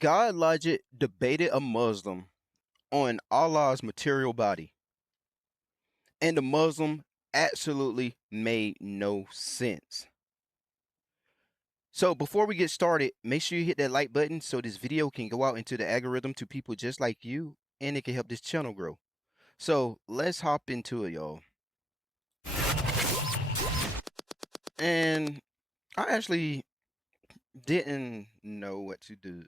GodLogic debated a Muslim on Allah's material body, and the Muslim absolutely made no sense. So before we get started, make sure you hit that like button so this video can go out into the algorithm to people just like you, and it can help this channel grow. So let's hop into it, y'all. And I actually didn't know what to do,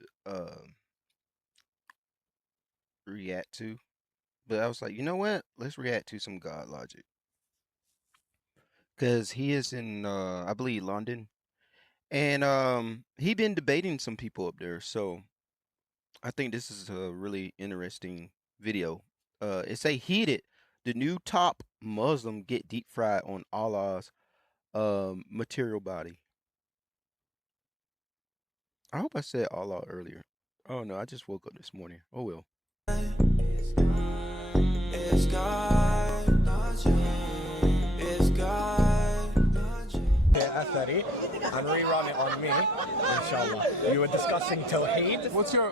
react to, but I was like, you know what? Let's react to some GodLogic, because he is in, I believe, London, and he been debating some people up there. So I think this is a really interesting video. It say heated. The new top Muslim get deep fried on Allah's material body. I hope I said Allah earlier. Oh no, I just woke up this morning. Oh well. It's God, not you. It's God, not you. Athari and rerun it on me, inshallah. You were discussing Tawheed. What's your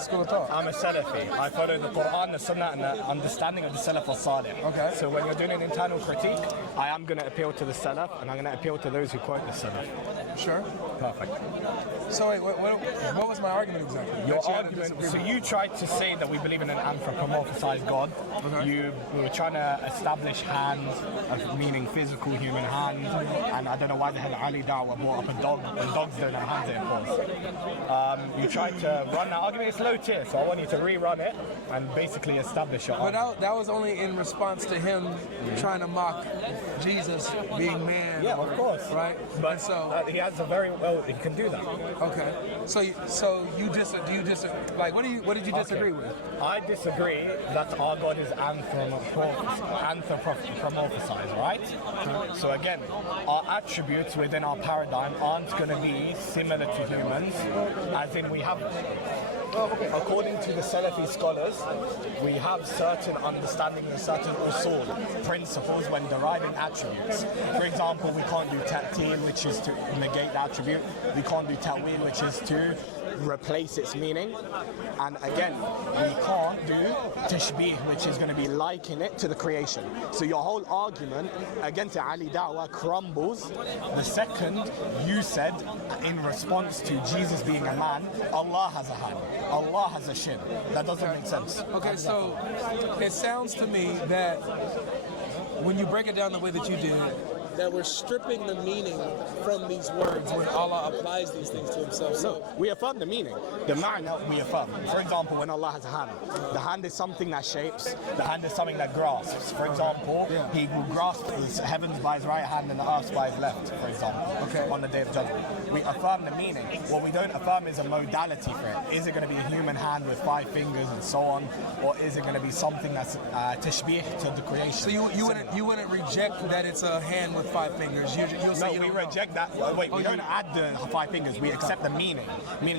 school of thought? I'm a Salafi. I follow the Quran, the Sunnah, and the understanding of the Salaf al-Salih. Okay. So when you're doing an internal critique, I am going to appeal to the Salaf, and I'm going to appeal to those who quote the Salaf. Sure. Perfect. So wait, what was my argument exactly? Your argument, so you tried to say that we believe in an anthropomorphized God. Okay. You were trying to establish hand, meaning physical human hand, and I don't know why the hell Ali Dawah brought up a dog, and dogs don't have hands, of course. You tried to run that argument. It's low tier, so I want you to rerun it and basically establish your But argument. that was only in response to him trying to mock Jesus being man. Yeah, of course. Right? But And so he has a very well. He can do that. okay. So you do you disagree? Like what did you disagree with? I disagree that our God is anthropomorphized, right? So again, our attributes within our paradigm aren't going to be similar to humans, as in we have, according to the Salafi scholars, we have certain understanding and certain usul, principles when deriving attributes. For example, we can't do ta'til, which is to negate the attribute. We can't do ta'wil, which is to replace its meaning. And again, we can't do tashbih, which is going to be liken it to the creation. So your whole argument against Ali Dawah crumbles the second you said, in response to Jesus being a man, Allah has a hand, Allah has a shin. That doesn't make sense. Okay, so it sounds to me that when you break it down the way that you did, that we're stripping the meaning from these words when Allah applies these things to himself. So we affirm the meaning. The ma'na we affirm. For example, when Allah has a hand, the hand is something that shapes, the hand is something that grasps. For example, he will grasp the heavens by his right hand and the earth by his left, for example, on the Day of Judgment. We affirm the meaning. What we don't affirm is a modality for it. Is it going to be a human hand with 5 fingers and so on, or is it going to be something that's tashbih to the creation? So you wouldn't reject that it's a hand with 5 fingers. You'll say we reject that. Wait, we don't add the 5 fingers. We accept the meaning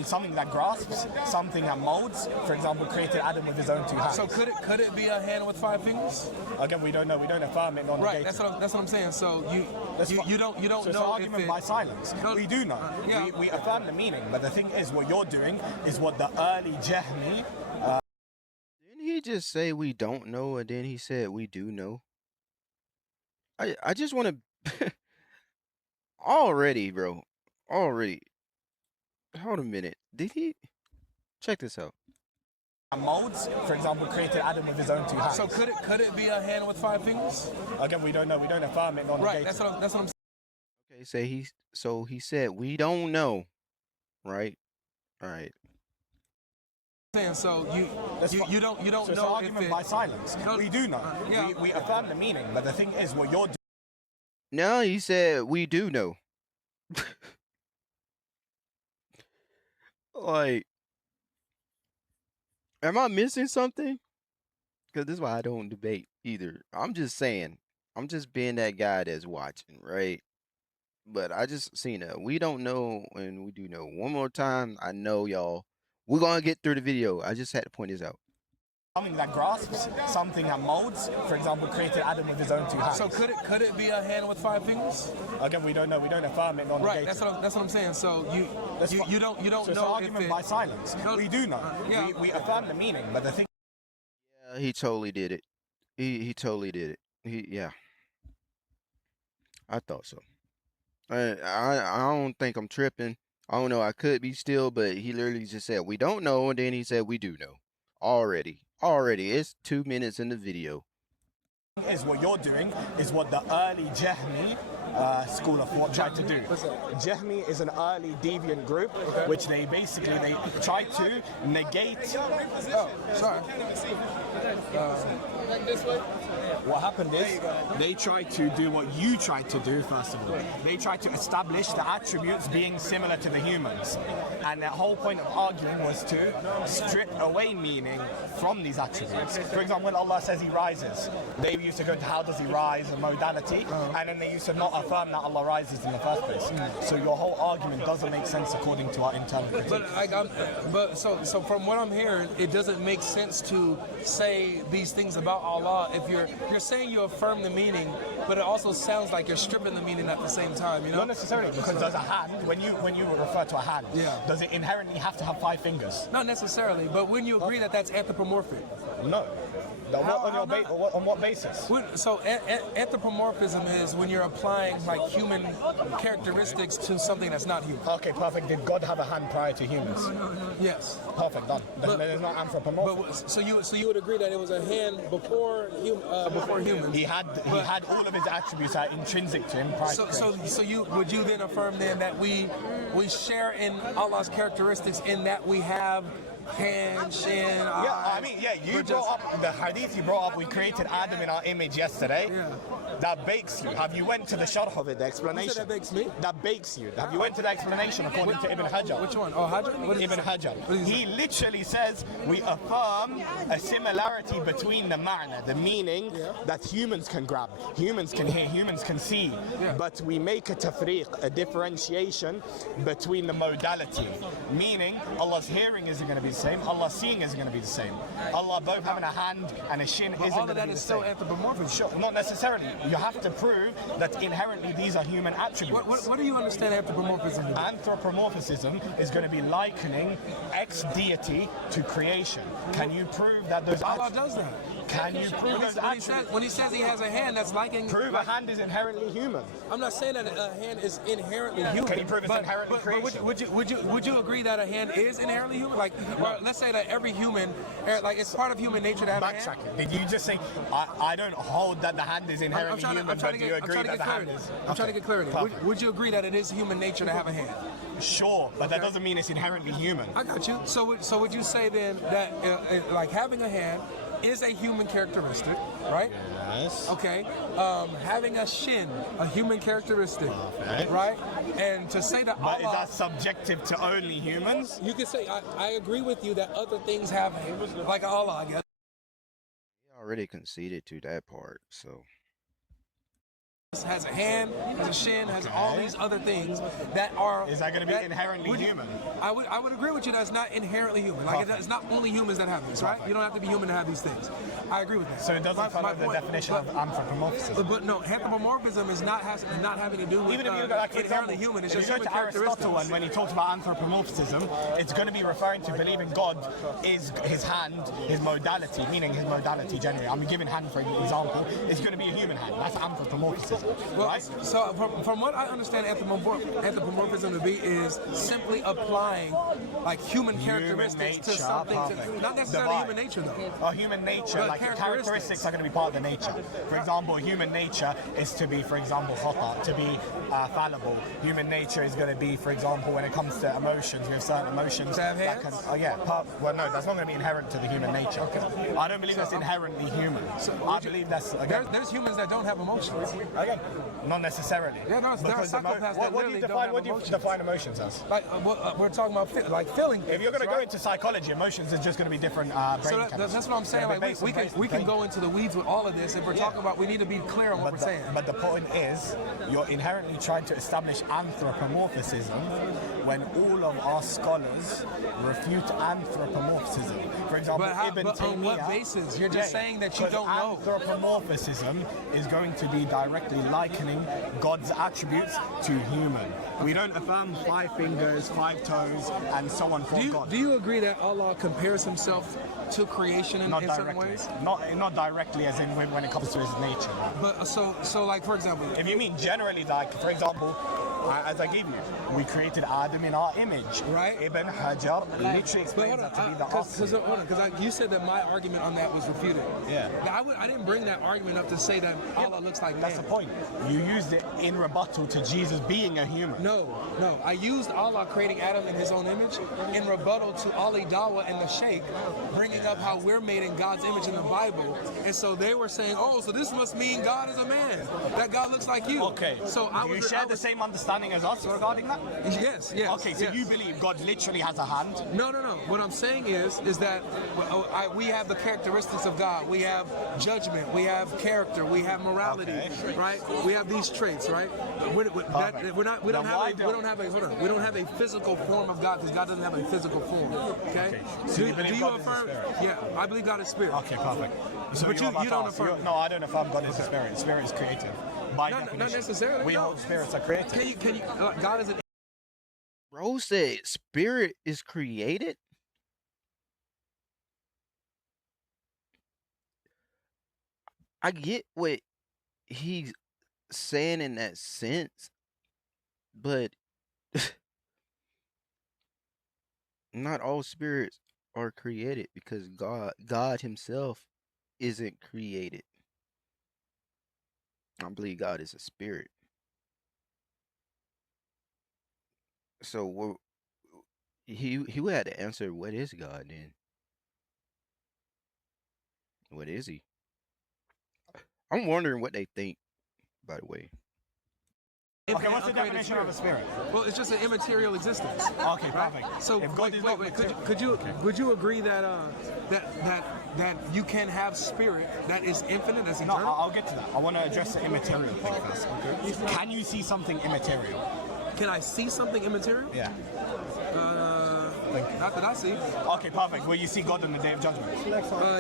something that grasps, something that molds. For example, created Adam with his own 2 hands. So could it be a hand with 5 fingers? Again, we don't know. We don't affirm it. Right. That's what I'm saying. So you don't so know. It's an argument by silence. No, we do know. Yeah. We affirm the meaning. But the thing is, what you're doing is what the early Jahmi. Didn't he just say we don't know, and then he said we do know? I just want to already, bro. Already. Hold a minute. Did he check this out? Molds, for example, created Adam with his own 2 hands. So could it be a hand with 5 fingers? Again, we don't know. We don't affirm it. Right. That's what I'm saying. Okay, he said we don't know, right? All right. So you don't so know. It's an argument by silence. No, we do know. Yeah. We affirm the meaning. But the thing is, what you're doing. No, he said we do know. Like, am I missing something? Because this is why I don't debate either. I'm just saying, I'm just being that guy that's watching, right? But I just seen a we don't know and we do know. One more time, I know y'all. We're gonna get through the video. I just had to point this out. Something that grasps, something that molds. For example, created Adam with his own 2 hands. So could it be a hand with 5 fingers? Again, we don't know. We don't affirm it. Right. That's what I'm saying. So you don't so it's an know argument if by silence. No, we do know. yeah. We affirm the meaning, but the thing. Yeah, he totally did it. He totally did it. Yeah. I thought so. I don't think I'm tripping. I don't know. I could be still, but he literally just said we don't know, and then he said we do know. Already. It's 2 minutes in the video. Is what you're doing is what the early Jahmi school of thought tried to do. Jahmi is an early deviant group, which they tried to negate. Oh, sorry. What happened is they tried to do what you tried to do first of all. They tried to establish the attributes being similar to the humans. And their whole point of arguing was to strip away meaning from these attributes. For example, when Allah says He rises, they used to go to how does He rise, a modality, and then they used to not affirm that Allah rises in the first place. So your whole argument doesn't make sense according to our internal critique. So from what I'm hearing, it doesn't make sense to say these things about Allah if you're saying you affirm the meaning, but it also sounds like you're stripping the meaning at the same time. You know? Not necessarily, because there's a hand. When you refer to a hand, does it inherently have to have 5 fingers? Not necessarily, but wouldn't you agree that that's anthropomorphic? No. On what basis? So anthropomorphism is when you're applying like human characteristics to something that's not human. Okay, perfect. Did God have a hand prior to humans? Yes. Perfect, done. Then there's not anthropomorphism. So you would agree that it was a hand before humans? He had all of his attributes are intrinsic to him prior to creation. So would you then affirm then that we share in Allah's characteristics in that we have hand, shin, eyes? Yeah, I mean, you brought up the hadith you brought up, we created Adam in our image yesterday. Yeah. That bakes you. Have you went to the sharh of it, the explanation? You said that bakes me? That bakes you. Have you went to the explanation according to Ibn Hajar? Which one? Oh, Hajar? Ibn Hajar. He literally says we affirm a similarity between the ma'na, the meaning that humans can grab, humans can hear, humans can see, but we make a tafriq, a differentiation between the modality, meaning Allah's hearing isn't going to be the same, Allah's seeing isn't going to be the same. Allah both having a hand and a shin isn't going to be the same. All of that is still anthropomorphic. Sure, not necessarily. You have to prove that inherently these are human attributes. What do you understand anthropomorphism to be? Anthropomorphism is going to be likening ex-deity to creation. Can you prove that those Allah does that. Can you prove those attributes? When he says he has a hand, that's liking... Prove a hand is inherently human. I'm not saying that a hand is inherently human. Can you prove it's inherently creation? Would you agree that a hand is inherently human? Like, or let's say that every human, like it's part of human nature to have a hand. Backtracking. Did you just say, I don't hold that the hand is inherently human, but do you agree that the hand is? I'm trying to get clarity. Would you agree that it is human nature to have a hand? Sure, but that doesn't mean it's inherently human. I got you. So would you say then that like having a hand is a human characteristic, right? Yes. Okay. Having a shin, a human characteristic, okay, right? And to say that but Allah, is that subjective to only humans? you can say I agree with you that other things have, like Allah, I guess. He already conceded to that part, so. Has a hand, has a shin, has all these other things that are. Is that going to be inherently human? I would agree with you that it's not inherently human. Like it's not only humans that have this, right? You don't have to be human to have these things. I agree with that. So it doesn't follow the definition of anthropomorphism. But no, anthropomorphism is not having to do with even if you go, like, for inherently example, human. It's if just you go human to Aristotle characteristics. and when he talks about anthropomorphism, it's going to be referring to believing God is his hand, his modality, meaning his modality generally. I'm giving hand for example. It's going to be a human hand. That's anthropomorphism, right? So from what I understand anthropomorphism to be is simply applying like human characteristics to something, not necessarily human nature though. Human nature, But like the characteristics. characteristics are going to be part of the nature. For example, human nature is to be, for example, khata, to be fallible. Human nature is going to be, for example, when it comes to emotions, we have certain emotions To have that hands? well, no, that's not going to be inherent to the human nature. Okay. I don't believe that's inherently human. I believe that's, again, There's humans that don't have emotions. again, not necessarily. Yeah, no, there are Because psychopaths that what do literally you don't define? have What do you emotions. define emotions as? Like we're talking about feeling. If you're going to things, go right? into psychology, emotions is just going to be different brain So chemistry. that's what I'm saying. They're Like we can go into the weeds with all of this. If we're talking about, we need to be clear on what we're saying. But the point is, you're inherently trying to establish anthropomorphism when all of our scholars refute anthropomorphism. For example, Ibn but on what Taymiyyah- basis? You're just saying that you don't know. Anthropomorphism is going to be directly likening God's attributes to human. We don't affirm 5 fingers, 5 toes, and so on for God. Do you agree that Allah compares himself to creation in certain directly. ways? Not directly, as in when it comes to his nature. But so like for example, If you mean generally, like for example, as I gave you, we created Adam in our image. Right. Ibn Hajar literally explains that to be the because you said that my argument on that was refuted. Yeah. Now, I didn't bring that argument up to say that Allah looks like That's man. the point. You used it in rebuttal to Jesus being a human. No. I used Allah creating Adam in his own image in rebuttal to Ali Dawa and the Sheikh bringing up how we're made in God's image in the Bible. And so they were saying, oh, so this must mean God is a man. That God looks like you. Okay. So Do you share the same understanding as us regarding that? Yes. Okay, so yes. you believe God literally has a hand? No. What I'm saying is that we have the characteristics of God. We have judgment. We have character. We have morality. Okay. Right? We have these traits. Right? We don't have a physical form of God because God doesn't have a physical form. Okay? So you believe God is a affirm? spirit? Yeah, I believe God is spirit. Okay, perfect. So But you don't affirm. No, I don't affirm God is a spirit. Spirit is creative. By definition. Not necessarily. We no. hold spirits are creative. Can you? God is an. Bro said spirit is created. I get what he's saying in that sense, but not all spirits are created because God himself isn't created. I believe God is a spirit. So he would have to answer, what is God then? What is he? I'm wondering what they think, by the way. Okay, what's the definition of a spirit? Well, it's just an immaterial existence. Okay, perfect. So If God is not material- would you agree that that you can have spirit that is infinite, that's No, eternal? I'll get to that. I want to address the immaterial thing first. Okay. Can you see something immaterial? Can I see something immaterial? Yeah. Not that I see. Okay, perfect. Will you see God on the day of judgment?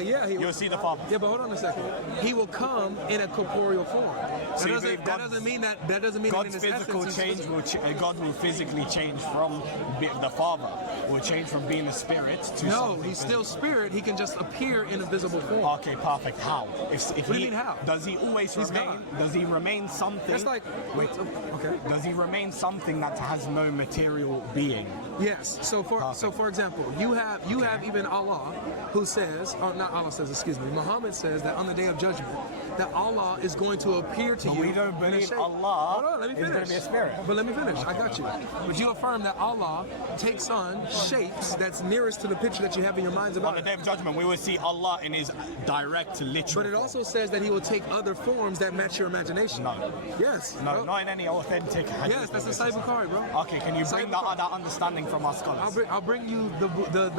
Yeah, You'll see the Father. Yeah, but hold on a second. He will come in a corporeal form. So you That believe doesn't mean that in God's his physical essence, change will God will physically change from the Father. Will change from being a spirit to No, something he's physical. still spirit. He can just appear in a visible form. Okay, perfect. How? If What do you mean how? Does he always He's remain? God. Does he remain something? That's like Wait. okay. Does he remain something that has no material being? Yes. So for example, you have even Allah who says, or not Allah says, excuse me, Muhammad says that on the day of judgment that Allah is going to appear to But you. we don't in a believe shape. Allah Hold on, let me is finish. going to be a spirit. But let me finish. I got you. But you affirm that Allah takes on shapes that's nearest to the picture that you have in your minds On about the it. day of judgment, we will see Allah in His direct, literal. But it also says that He will take other forms that match your imagination. No. Yes. No, bro. not in any authentic. Yes, that's the Cyber card, bro. Okay, can you bring Cyber card. that understanding from our scholars? I'll bring you the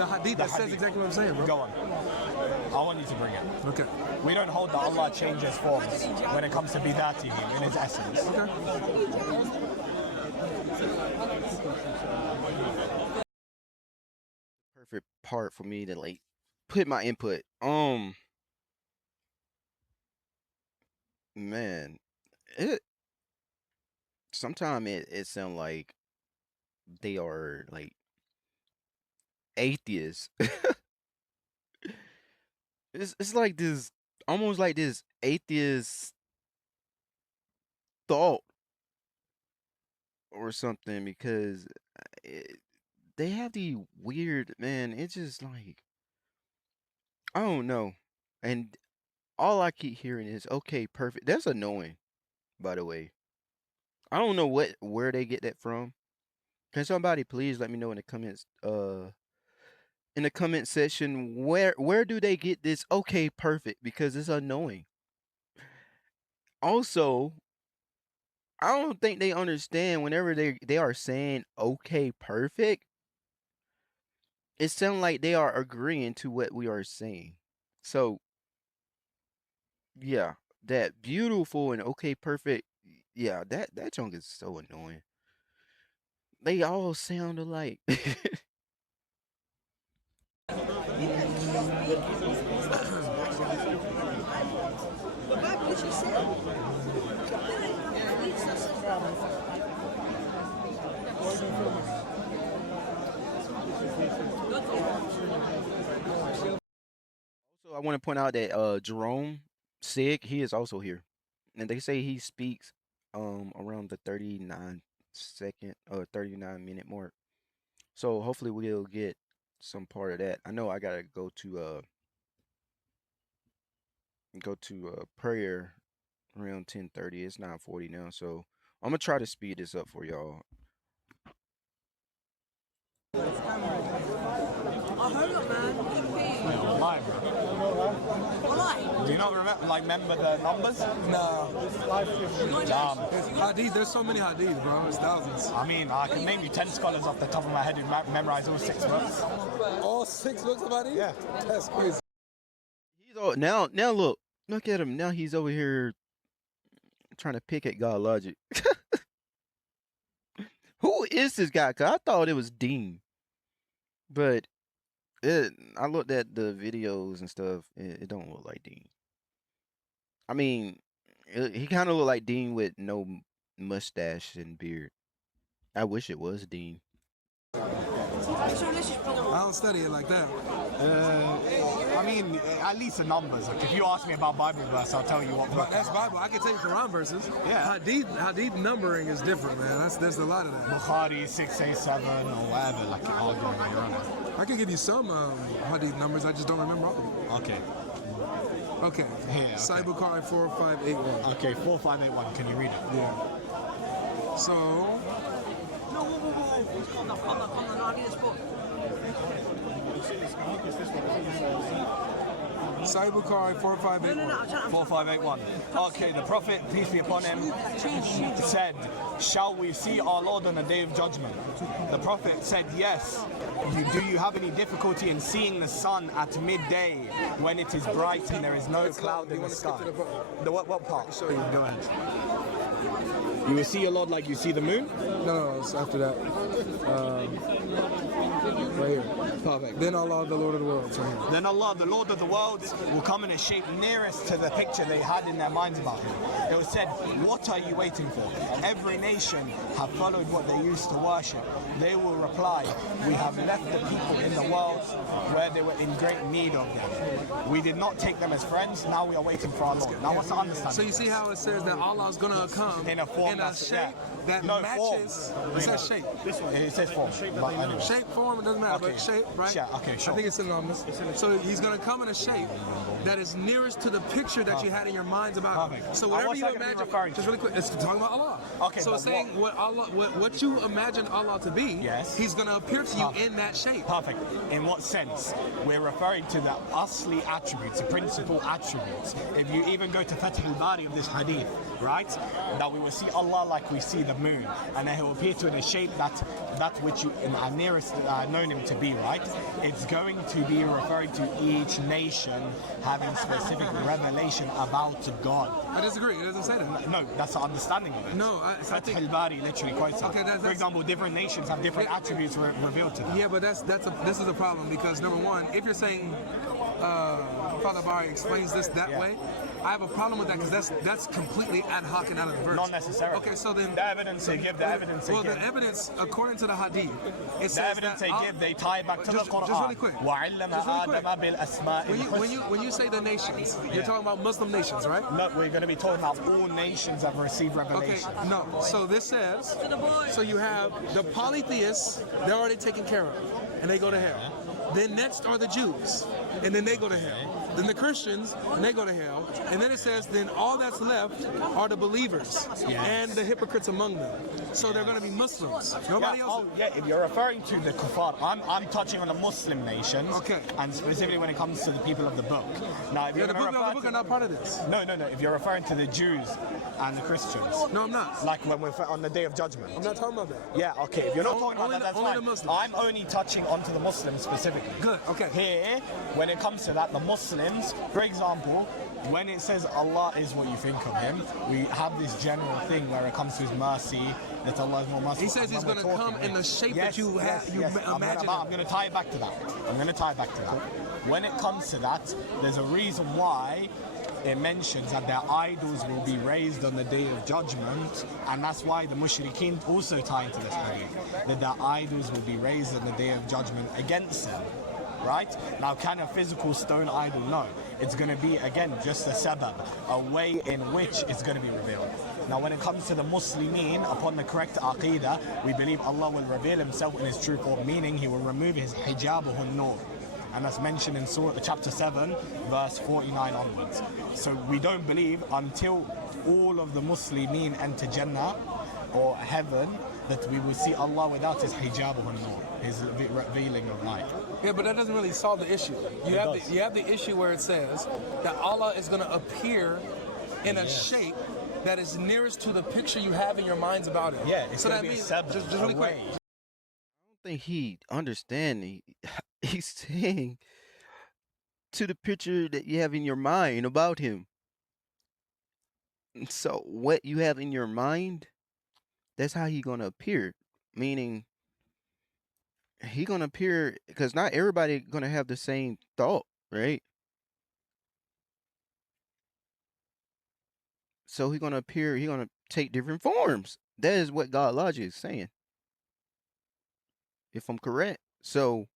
hadith that says hadith. exactly what I'm saying, bro. Go on. I want you to bring it. Okay. We don't hold that Allah changes forms when it comes to bidatihi in His essence. Okay. Perfect part for me to like put my input. Man, it sometimes it sound like they are like atheists. It's like this, almost like this atheist thought or something, because they have the weird, man. It's just like, I don't know, and all I keep hearing is okay, perfect. That's annoying, by the way. I don't know where they get that from. Can somebody please let me know in the comments? In the comment section, where do they get this okay, perfect? Because it's annoying. Also, I don't think they understand whenever they are saying okay, perfect. It sounds like they are agreeing to what we are saying. So, yeah, that beautiful and okay, perfect. Yeah, that junk is so annoying. They all sound alike. Also, I want to point out that Jerome Sig, he is also here, and they say he speaks around the 39-second or 39-minute mark. So hopefully we'll get some part of that. I know I gotta go to prayer around 10:30. It's 9:40 now, so I'm gonna try to speed this up for y'all. Do you not remember the numbers? No. Damn. Hadith, there's so many hadith, bro. It's thousands. I mean, I can name you 10 scholars off the top of my head who memorize all 6 books. All 6 books of hadith? Yeah. That's crazy. He's now look at him. Now he's over here trying to pick at GodLogic. Who is this guy? 'Cause I thought it was Dean, but I looked at the videos and stuff. It don't look like Dean. I mean, he kind of looked like Dean with no mustache and beard. I wish it was Dean. I don't study it like that. I mean, at least the numbers. Like, if you ask me about Bible verse, I'll tell you what But book. that's Bible. I can tell you Quran verses. Yeah. Hadith numbering is different, man. There's a lot of that. Bukhari 687 or whatever, like arguing your own. I can give you some hadith numbers. I just don't remember all of them. Okay. Okay. Yeah, okay. Sahih Bukhari 4581. Okay, 4581. Can you read it? Yeah. So. Sahih Bukhari 4581. 4581. Okay, the Prophet, peace be upon him, said, "Shall we see our Lord on the day of judgment?" The Prophet said, "Yes." Do you have any difficulty in seeing the sun at midday when it is bright and there is no cloud in the sky? What part? Show you. Go ahead. You will see your Lord like you see the moon? No, it's after that. Right here. Perfect. Then Allah, the Lord of the world. Right here. Then Allah, the Lord of the worlds, will come in a shape nearest to the picture they had in their minds about him. It was said, "What are you waiting for? Every nation have followed what they used to worship." They will reply, "We have left the people in the world where they were in great need of them. We did not take them as friends, now we are waiting for our Lord." Now what's the understanding? So you see how it says that Allah is going to come In a form in a that's- shape yeah. that No, matches. form. It says shape. This one. It says form. But anyway. Shape, form, it doesn't matter, Okay. but shape, right? Yeah, okay, sure. I think it's synonymous. So he's going to come in a shape that is nearest to the picture that you had in your minds about him. Perfect. So And whatever what's you that gonna be imagine, referring just to? really quick, it's talking about Allah. Okay, so but it's saying what you imagine Allah to be, Yes. he's going to appear to you in that shape. Perfect. In what sense? We're referring to the asli attributes, the principal attributes. If you even go to Fath al-Bari of this hadith, right? That we will see Allah like we see the moon, and then he will appear to in a shape that which you are nearest known him to be, right? It's going to be referring to each nation having specific revelation about God. I disagree. It doesn't say that. No, that's the understanding of it. No, I Fath think. al-Bari literally quotes it. Okay, For that's- example, different nations have different attributes revealed to them. Yeah, but this is a problem because number one, if you're saying Father Bari explains this that Yeah. way, I have a problem with that because that's completely ad hoc and out of the verse. Not necessarily. Okay, so then The evidence they give, the evidence they well, give. the evidence according to the Hadith, it says The evidence that they give, they tie back to just, the Quran. Just really quick. وَعَلَّمَ Just really quick. آدَمَ بِالْأَسْمَاءِ When you say the nations, you're Yeah. talking about Muslim nations, right? No, we're going to be talking about all nations that have received Okay, revelation. no. So this says, so you have the polytheists, they're already taken care of, and they go to hell. Then next are the Jews, and then they go to hell. Then the Christians, and they go to hell. And then it says, then all that's left are the believers and the hypocrites among them. So they're going to be Muslims. Nobody Yeah, else. if you're referring to the kuffar, I'm touching on the Muslim nations, Okay. and specifically when it comes to the people of the book. Now, if Yeah, you're the gonna book of refer the book to- are not part of this. No, if you're referring to the Jews and the Christians, No, I'm not. like when we're on the Day of Judgment. I'm not talking about that. Yeah, okay. If you're not talking about Only that, that's only fine. the Muslims. I'm only touching onto the Muslims specifically. Good, okay. Here, when it comes to that, the Muslims Muslims, for example, when it says Allah is what you think of him, we have this general thing where it comes to his mercy, that Allah is more merciful. He says he's going to come in the shape that you imagine. I'm going to tie it back to that. When it comes to that, there's a reason why it mentions that their idols will be raised on the day of judgment, and that's why the mushrikeen also tie into this belief, that their idols will be raised on the day of judgment against them. Right? Now, can a physical stone idol? No. It's going to be, again, just a sabab, a way in which it's going to be revealed. Now, when it comes to the Muslimin, upon the correct aqidah, we believe Allah will reveal himself in his true form, meaning he will remove his hijab or nur. And that's mentioned in Surah chapter 7, verse 49 onwards. So we don't believe until all of the Muslimin enter Jannah or heaven that we will see Allah without his hijab or nur, his revealing of light. Yeah, but that doesn't really solve the issue. You have the issue where it says that Allah is going to appear in a shape that is nearest to the picture you have in your minds about him. Yeah, it's so going that to be means, a sabab, just really quick. I don't think he understands. He's saying to the picture that you have in your mind about him. So what you have in your mind, that's how he gonna appear. Meaning, he gonna appear because not everybody gonna have the same thought, right? So he gonna appear. He gonna take different forms. That is what GodLogic is saying, if I'm correct. So,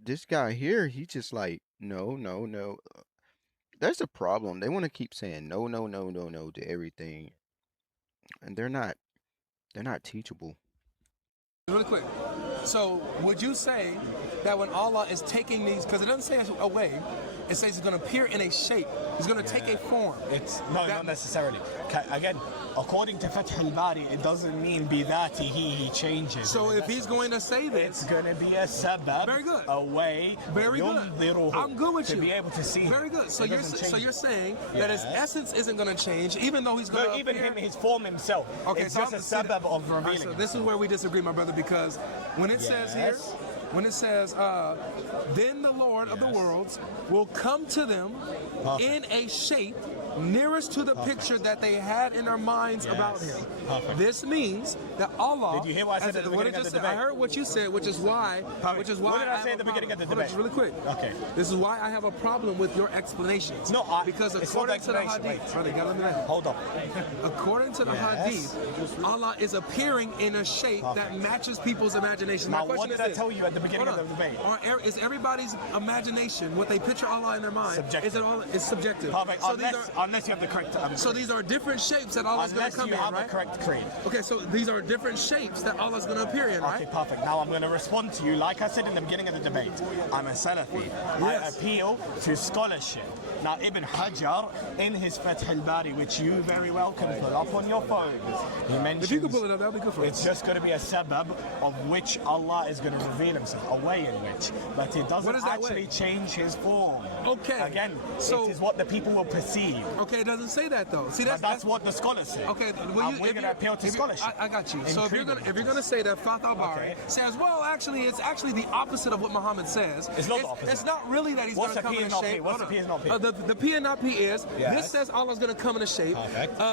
this guy here, he just like no, no, no. There's a problem. They want to keep saying no, no, no, no, no to everything, and they're not teachable. Really quick. So would you say that when Allah is taking these, because it doesn't say away, it says he's going to appear in a shape. He's going to take a form. It's not necessarily. Again, according to Fath al-Bari, it doesn't mean bidatihi he changes. So if he's going to say this, it's going to be a sabab, very good, a way, very good. I'm good with to you. be able to see. Very good. So you're saying that his essence isn't going to change, even though he's going to even appear. his form himself. Okay, it's so just a sabab of revealing. So this is where we disagree, my brother, because when it says here, when it says, then the Lord of the worlds will come to them in a shape nearest to the picture that they had in their minds about him. This means that Allah. Did you hear what I said at the beginning of the debate? I heard what you said, which is why. What did I say at the beginning of the debate? Really quick. Okay. This is why I have a problem with your explanations. No, because according to the hadith, brother, gotta let me know. Hold on. According to the hadith, Allah is appearing in a shape that matches people's imagination. Now, what did I tell you at the beginning of the debate? Is everybody's imagination what they picture Allah in their mind? Subjective. Is it all? It's subjective. Perfect. So Unless you have the correct. So these are different shapes that Allah's going to come in, right? Unless you have the correct creed. Okay, so these are different shapes that Allah's going to appear in, right? Okay, perfect. Now I'm going to respond to you. Like I said in the beginning of the debate, I'm a Salafi. I appeal to scholarship. Now Ibn Hajar, in his Fath al-Bari, which you very well can pull up on your phone, he mentions... If you can pull it up, that'll be good for us. It's just going to be a sabab of which Allah is going to reveal himself, a way in which. But it doesn't actually change his form. Okay. Again, so, it is what the people will perceive. Okay, it doesn't say that though. See, that's what the scholars say. Okay, we're going to appeal to scholarship. I got you. So if you're going to say that Fath al-Bari says, well, actually, it's actually the opposite of what Muhammad says. It's not the opposite. It's not really that he's going to come in a shape. What's the P and not P? The P and not P is this says Allah's going to come in a shape.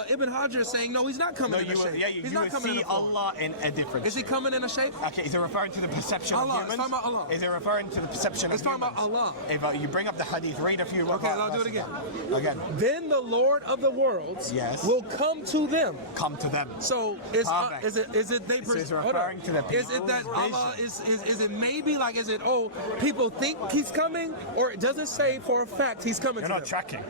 Ibn Hajar is saying no, he's not coming in a shape. He's not coming in a form. Allah in a different shape. Is he coming in a shape? Okay, is it referring to the perception Allah, of humans? it's talking about Allah. Is it referring to the perception it's of humans? It's talking about Allah. If you bring up the hadith, read a few. Okay, I'll do it again. Again. Then the Lord of the worlds will come to them. Come to them. So is it they? Is referring to the people. Is it that Allah is it maybe like is it people think he's coming, or it doesn't say for a fact he's coming? You're not tracking.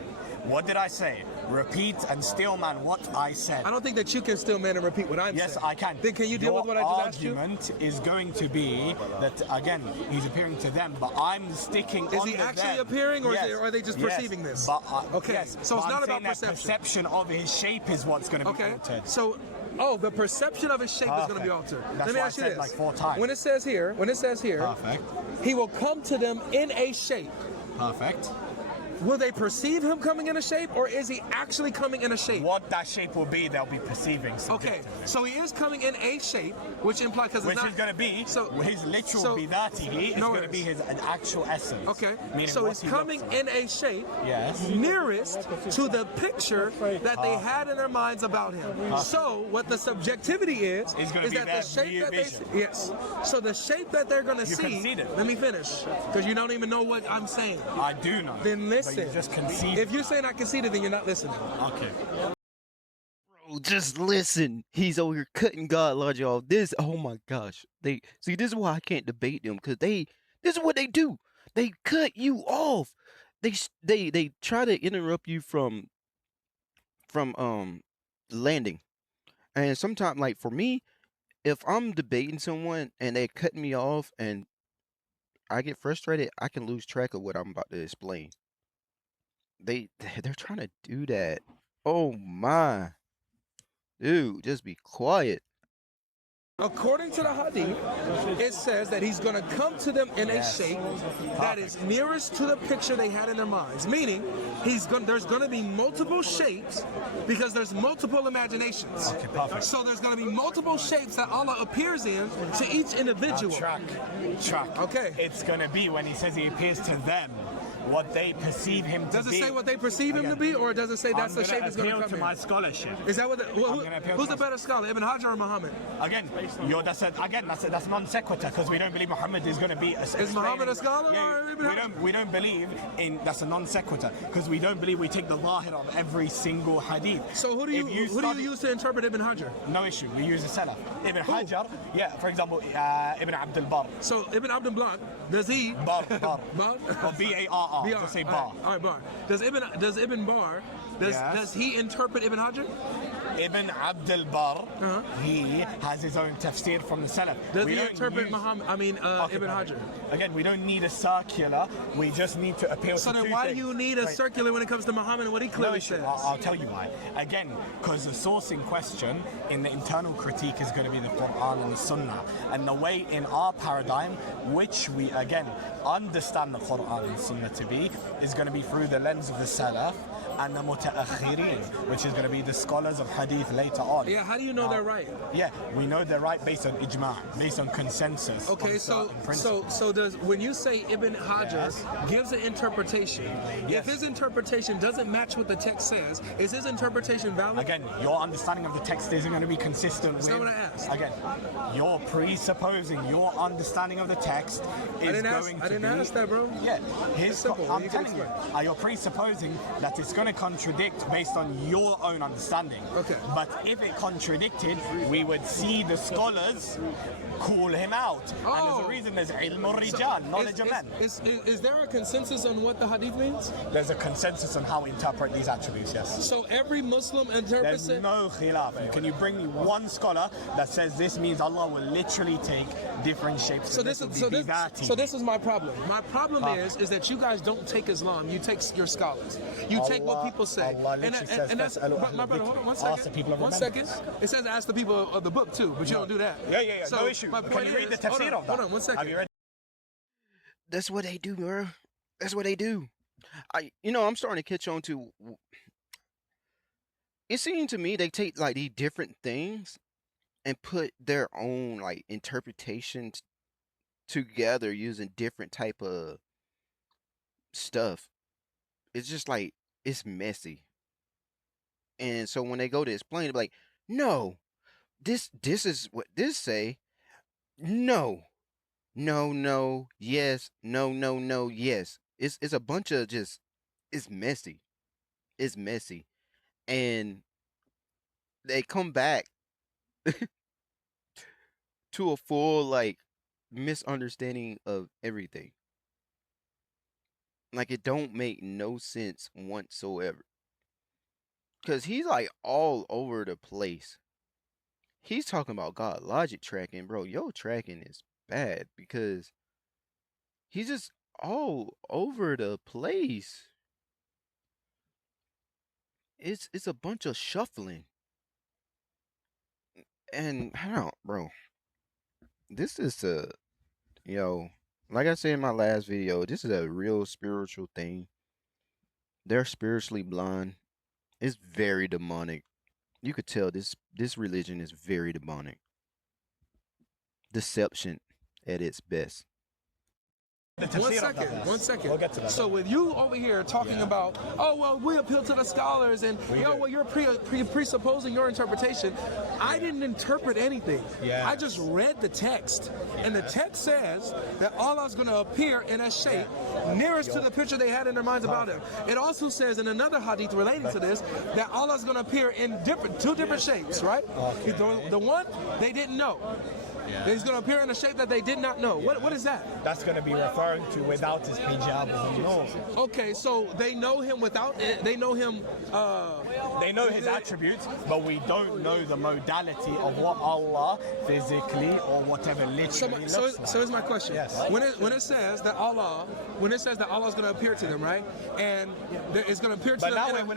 What did I say? Repeat and steal man what I said. I don't think that you can steal man and repeat what I'm saying. Yes, I can. Then can you deal with what I just asked you? Your argument is going to be that, again, he's appearing to them, but I'm sticking Is he actually appearing, or are they just perceiving this? But, okay, so it's not about perception. Perception of his shape is what's going to be altered. Okay, so... Oh, the perception of his shape is going to be altered. Let me ask you this. Like 4 times. When it says here, he will come to them in a shape. Perfect. will they perceive him coming in a shape, or is he actually coming in a shape? What that shape will be, they'll be perceiving. Okay, so he is coming in a shape, which implies because which is going to be his literal bidatihi is going to be his an actual essence. Okay, meaning so he's coming in a shape nearest to the picture that they had in their minds about him. So what the subjectivity is that the shape that they see, so the shape that they're going to see. Let me finish, because you don't even know what I'm saying. I do know. Then listen. You just concede. If you're saying I conceded, then you're not listening. Okay. Bro, just listen. He's over here cutting GodLogic off. This, oh my gosh. They see, this is why I can't debate them, because this is what they do. They cut you off. They try to interrupt you from landing. And sometimes, like for me, if I'm debating someone and they cut me off and I get frustrated, I can lose track of what I'm about to explain. They're trying to do that. Oh my. Dude, just be quiet. According to the hadith, it says that he's going to come to them in a shape that is nearest to the picture they had in their minds. Meaning, there's going to be multiple shapes because there's multiple imaginations. Okay, perfect. So there's going to be multiple shapes that Allah appears in to each individual. Track. Okay. It's going to be when he says he appears to them, what they perceive him to be. Does it say what they perceive him to be, or does it say that's the shape he's going to come to in? my scholarship. Is that what? Who's the better scholar, Ibn Hajar or Muhammad? Again, that's non sequitur, because we don't believe Muhammad is going to be. Is Muhammad a scholar? Yeah, we don't believe in. That's a non sequitur, because we don't believe we take the zahir of every single hadith. So who do you use to interpret Ibn Hajar? No issue. We use the Salaf. Ibn Hajar, for example, Ibn Abdul Bar. So Ibn Abdul Bar, does he? Bar. Bar? Or B-A-R-R. Just say Bar. All right, Bar. Does Ibn Bar, does he interpret Ibn Hajar? Ibn Abdul Bar, he has his own tafsir from the Salaf. Does he interpret Ibn Hajar? Again, we don't need a circular. We just need to appeal to So then two why things. do you need a circular when it comes to Muhammad and what he clearly says? I'll tell you why. Again, because the source in question in the internal critique is going to be the Quran and the Sunnah. And the way in our paradigm, which we, again, understand the Quran and Sunnah to be, is going to be through the lens of the Salaf and the Muta'akhirin, which is going to be the scholars of Hadith later on. Yeah, how do you know they're right? Yeah, we know they're right based on ijma', based on consensus. Okay, so does when you say Ibn Hajar gives an interpretation, if his interpretation doesn't match what the text says, is his interpretation valid? Again, your understanding of the text isn't going to be consistent with. That's not what I asked. Again, you're presupposing your understanding of the text is going to I didn't ask that, bro. Yeah, I'm You can telling you, you're presupposing that it's going to contradict based on your own understanding. Okay. But if it contradicted, we would see the scholars call him out. And there's a reason there's ilm al-rijal, knowledge of men. Is there a consensus on what the hadith means? There's a consensus on how we interpret these attributes, yes. So every Muslim interprets There's it? no khilaf. Can you bring me one scholar that says this means Allah will literally take different shapes? So this is my problem. My problem is that you guys don't take Islam. You take your scholars. You take what people say. Allah literally says, my brother, hold on 1 second. Ask the people of One remembrance. second. It says ask the people of the book too, but you don't do that. Yeah. So No issue. my Can point you read the is, tafsir of that? Hold on 1 second. Have you read? That's what they do, bro. That's what they do. I'm starting to catch on to. It seems to me they take like these different things and put their own like interpretations together using different type of stuff. It's just like it's messy. And so when they go to explain, they're like, no, this is what this say. No, yes, no, yes. It's a bunch of just it's messy. It's messy. And they come back to a full like misunderstanding of everything. Like it don't make no sense whatsoever. Cause he's like all over the place. He's talking about GodLogic tracking, bro. Yo, tracking is bad because he's just all over the place. It's a bunch of shuffling. And I don't, bro. This is like I said in my last video, this is a real spiritual thing. They're spiritually blind. It's very demonic. You could tell this religion is very demonic. Deception at its best. One second. We'll get to that. So with you over here talking about, oh well, we appeal to the scholars, and well, you're presupposing your interpretation. I didn't interpret anything. Yes. I just read the text, and the text says that Allah's going to appear in a shape nearest to the picture they had in their minds about Him. It also says in another hadith relating to this that Allah's going to appear in two different shapes, right? Okay. The one they didn't know. He's going to appear in a shape that they did not know. What is that? That's going to be referring to without his hijab and nur. Okay, so they know him without. They know him. They know his attributes, but we don't know the modality of what Allah physically or whatever literally looks like. So here's my question. Yes. When it says that Allah is going to appear to them, right? And it's going to appear to But them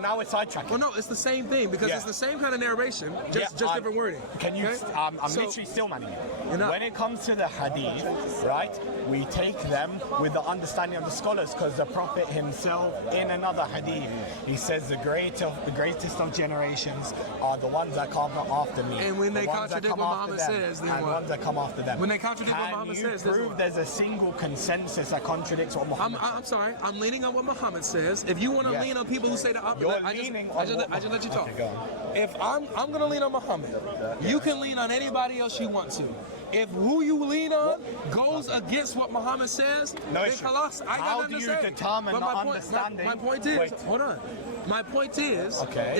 now we're sidetracking. Well, no, it's the same thing because it's the same kind of narration, just different wording. Can you? Okay? I'm literally still manning it. You're not. When it comes to the hadith, right, we take them with the understanding of the scholars, because the Prophet himself, in another hadith, he says the greatest of generations are the ones that come after me. And when the they ones that contradict come what after Muhammad them, says, then and what? the ones that come after them. When they contradict what Muhammad says, Can then you prove what? there's a single consensus that contradicts what Muhammad says? I'm sorry. I'm leaning on what Muhammad says. If you want to Yes. lean on people who say the opposite, You're I just let you talk. Okay, go on. If I'm going to lean on Muhammad, you can lean on anybody else you want to. If who you lean on goes against what Muhammad says, No then issue. khalas, I got How nothing do to you say. determine But the my understanding? My point is, Wait. hold on. My point is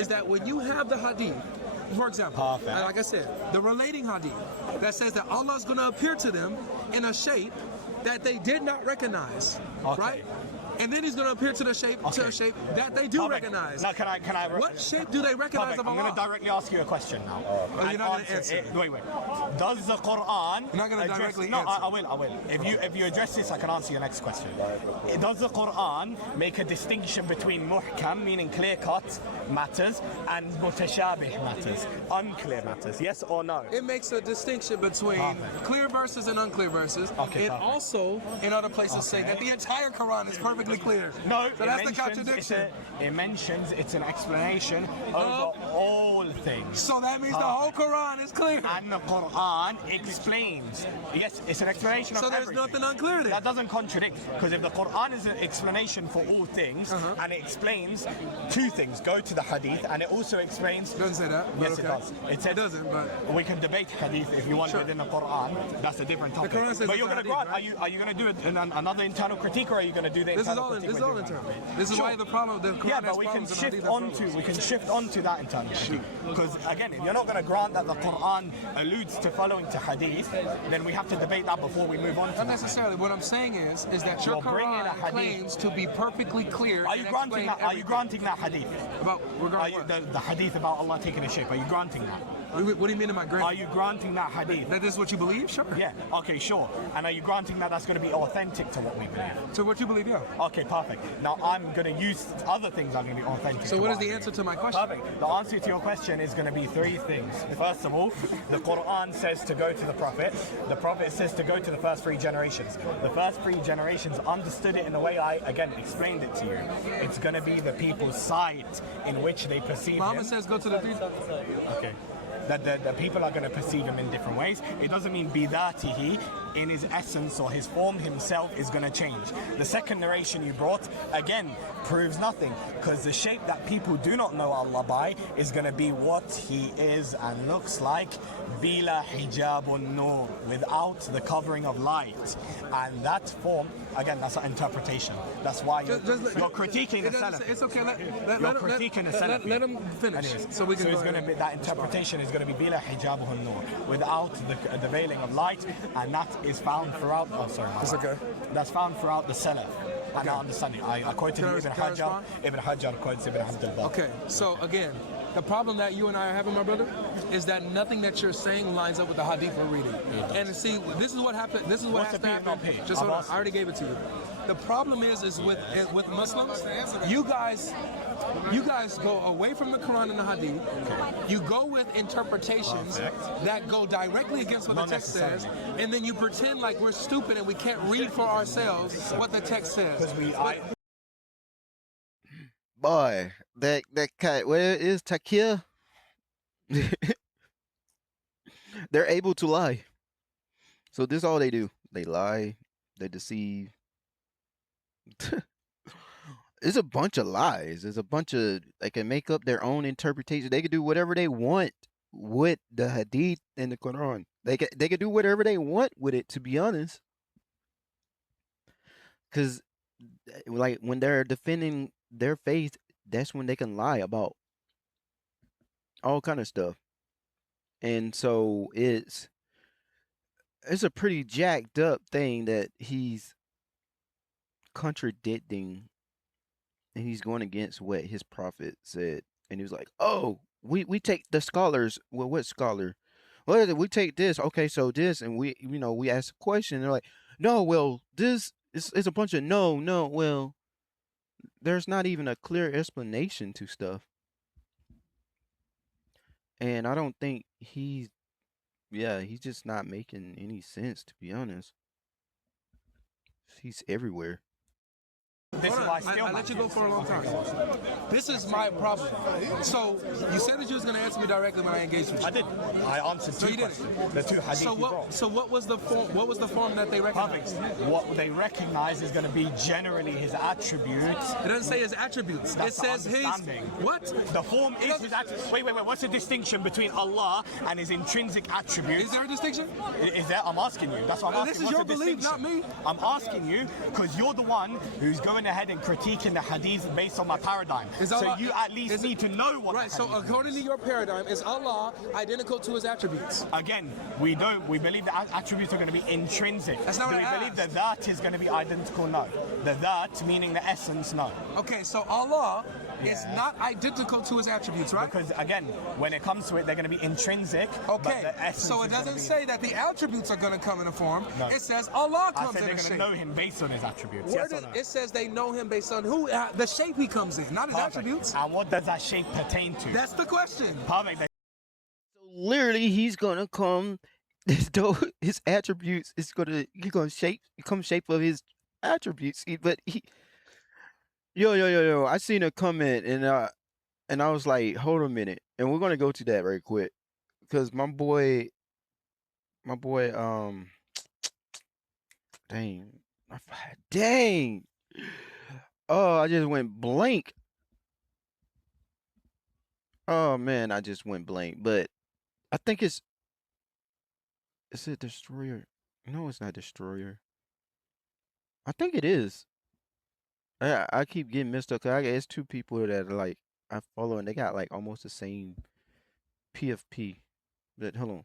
that when you have the hadith, for example, Perfect. like I said, the relating hadith that says that Allah is going to appear to them in a shape that they did not recognize, Okay. right? And then He's going to appear to a shape that they do Perfect. recognize. Now, can I? What shape do they recognize Perfect. of I'm Allah? going to directly ask you a question now. you're And not gonna answer. Wait. Does the Quran? You're not gonna address- directly No, answer. I will. If you address this, I can answer your next question. Does the Quran make a distinction between muhkam, meaning clear-cut matters, and mutashabih matters, unclear matters? Yes or no? It makes a distinction between Perfect. clear verses and unclear verses. Okay, It perfect. also, in other places, say Okay. that the entire Quran is perfectly clear. No, so that's the contradiction. It mentions it's an explanation over all things. So that means the whole Quran is clear. And the Quran explains. Yes, it's an explanation of So there's everything. nothing unclear there. That doesn't contradict, because if the Quran is an explanation for all things, and it explains two things, go to the hadith, and it also explains. Doesn't say that. but Yes, it okay. does. It doesn't, but we can debate hadith if you want Sure. within the Quran. That's a different topic. Quran says But you're it's going to a grant. hadith, Are you going to do another internal critique, or are you going to do the this is internal all. critique? This is with all your internal. man? This is Sure. why the problem. The Quran Yeah, has but we can problems and shift hadith has onto that internal critique. Because again, if you're not going to grant that the Quran alludes to following to hadith, then we have to debate that before we move on to Not that. necessarily. What I'm saying is that your You're bringing a Quran hadith. claims to be perfectly clear. Are you and granting explain that? Are you everything. granting that hadith? About Are regarding you, what? the hadith about Allah taking a shape? Are you granting that? What do you mean? Am I Are granting? you granting that hadith? That is what you believe? Sure. Yeah. Okay. Sure. And are you granting that that's going to be authentic to what we believe? So what you believe? Yeah. Okay. Perfect. Now I'm going to use other things that are going to be authentic. So to what is I the believe. answer to my question? Perfect. The answer to your question is going to be three things. First of all, the Quran says to go to the Prophet. The Prophet says to go to the first three generations. The first three generations understood it in the way I, again, explained it to you. It's going to be the people's sight in which they perceive Muhammad him. says go to the three. Okay. That the people are going to perceive him in different ways. It doesn't mean bidatihi, in his essence or his form himself is going to change. The second narration you brought, again, proves nothing, because the shape that people do not know Allah by is going to be what He is and looks like, bila hijabun nur, without the covering of light. And that form, again, that's an interpretation. That's why you're critiquing the Salaf. It's okay. You're critiquing the Salaf. Let him finish. So we can. So it's going to be that interpretation is going to be bila hijabuhun nur, without the veiling of light, and that is found throughout. Oh, sorry. It's okay. That's found throughout the Salaf. And I understand it. I quoted Can I- Ibn can I Hajar. respond? Ibn Hajar quotes Ibn Abdul Bar. Okay. So again, the problem that you and I are having, my brother, is that nothing that you're saying lines up with the hadith we're reading. And see, this is what happened. This is what What's has the to P and not happen. P? Just hold I've on. asked I already gave it to you. The problem is with Muslims, you guys go away from the Quran and the Hadith. You go with interpretations that go directly against what Not the text necessarily. says, and then you pretend like we're stupid and we can't read for ourselves what the text says. Because boy, that cat, where is Takia? They're able to lie. So this is all they do. They lie, they deceive. It's a bunch of lies. It's a bunch of they can make up their own interpretation. They can do whatever they want with the Hadith and the Quran. They can do whatever they want with it. To be honest, because like when they're defending their faith, that's when they can lie about all kind of stuff. And so it's a pretty jacked up thing that he's contradicting and he's going against what his prophet said. And he was like, "Oh, we take the scholars. Well, what scholar? Well, we take this. Okay, so this, and we ask a question. They're like, no, well, this is a bunch of no, no. Well, there's not even a clear explanation to stuff, and I don't think he's just not making any sense, to be honest. He's everywhere. This is why I let you go for a long time. This is my problem. So you said that you was going to answer me directly when I engaged with you. I did. I answered So two you didn't. questions. The two hadith So what was the form? What was the form that they recognized? Perfect. What they recognize is going to be generally his attributes. It doesn't say his attributes. That's it says the his understanding. what? The form is his attributes. Wait. What's the distinction between Allah and his intrinsic attributes? Is there a distinction? Is there? I'm asking you. That's what I'm asking. This is What's your the belief, not distinction? me. I'm asking you because you're the one who's going ahead and critiquing the hadith based on my paradigm. Is So Allah- you at least is- need to know what. Right. the So hadith according to means. your paradigm, is Allah identical to his attributes? Again, we don't. We believe the attributes are going to be intrinsic. That's not Do what we I believe asked. that that is going to be identical? No. The that meaning the essence, no. Okay. So Allah is Yeah. not identical to his attributes, right? Because again, when it comes to it, they're going to be intrinsic. But Okay, the essence so it is gonna doesn't be- say that the attributes are going to come in a form. No. It says Allah I comes said in they're a going to shape. know him based on his attributes. Where Yes or does- no? It says they know him based on who the shape he comes in, not his Perfect. attributes. And what does that shape pertain to? That's the question. Perfect. So literally, he's gonna come. His attributes is he's gonna come shape of his attributes. But yo, I seen a comment and I was like, hold a minute, and we're gonna go to that very quick because my boy, dang, dang, oh, I just went blank. Oh man, I just went blank. But I think is it Destroyer? No, it's not Destroyer. I think it is. I keep getting messed up. 'Cause it's two people that are like I follow and they got like almost the same PFP. But hold on.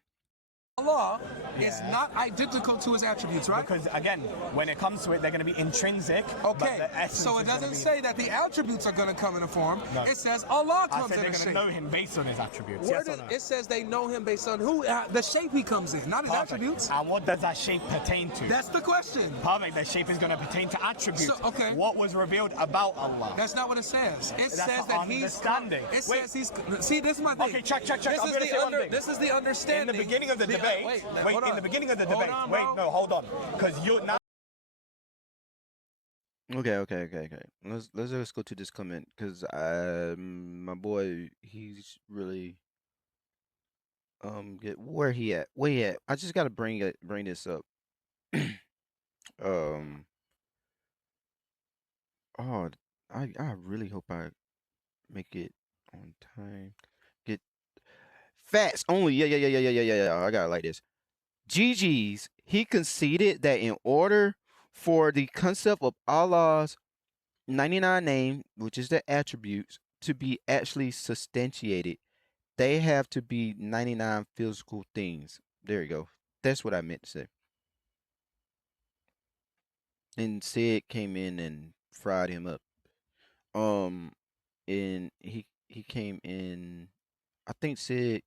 Allah is not identical to his attributes, right? Because again, when it comes to it, they're going to be intrinsic. but Okay, the essence so it is gonna doesn't be- say that the attributes are going to come in a form. No. It says Allah I comes said in they're a going to shape. know him based on his attributes. Where Yes or does- no? It says they know him based on who the shape he comes in, not his Perfect. attributes. And what does that shape pertain to? That's the question. Perfect. That shape is going to pertain to attributes. So, okay. What was revealed about Allah? That's not what it says. It That's says the that he's. understanding. It Wait. says he's. See, this is my thing. Okay, check. This I'm is gonna the say one thing. This is the In understanding. the beginning of the debate, wait, wait, hold in on. the beginning of the Hold debate, on, wait, bro. no, hold on, because you're now. Okay. Let's just go to this comment because my boy he's really get where he at? Where he at? I just gotta bring this up. um oh I really hope I make it on time. Get facts only. Yeah. I got it like this. GG's, he conceded that in order for the concept of Allah's 99 name, which is the attributes, to be actually substantiated, they have to be 99 physical things. There you go. That's what I meant to say. And Sid came in and fried him up. And he came in, I think Sid